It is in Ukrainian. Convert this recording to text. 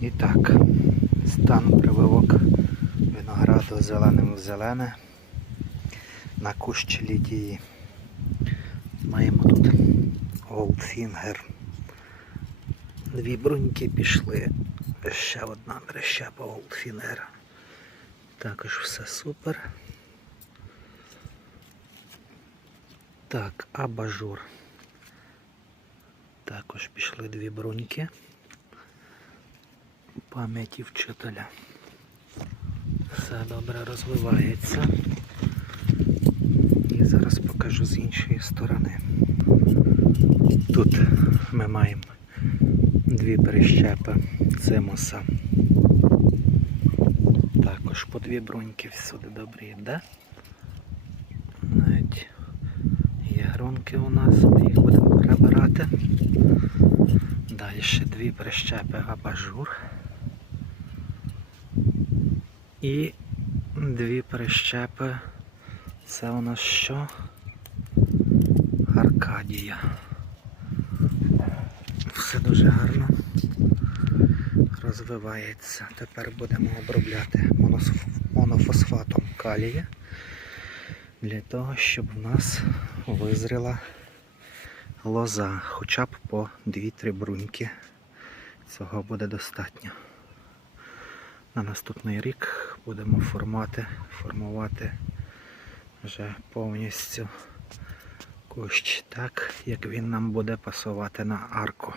І так, стан прививок винограду зеленим в зелене на кущ лідії. Маємо тут Goldfinger. Дві бруньки пішли. Ще одна прищепа Goldfinger. Також все супер. Так, абажур. Також пішли дві бруньки. Пам'яті вчителя. Все добре розвивається. І зараз покажу з іншої сторони. Тут ми маємо дві прищепи цимуса. Також по дві бруньки всюди добрі йде. Навіть є гронки у нас, ми їх будемо прибирати. Далі ще дві прищепи абажур. І дві прищепи. Це у нас що? Аркадія. Все дуже гарно розвивається. Тепер будемо обробляти монофосфатом калія для того, щоб в нас визріла лоза, хоча б по 2-3 бруньки. Цього буде достатньо. На наступний рік будемо формати, формувати вже повністю кущ так, як він нам буде пасувати на арку.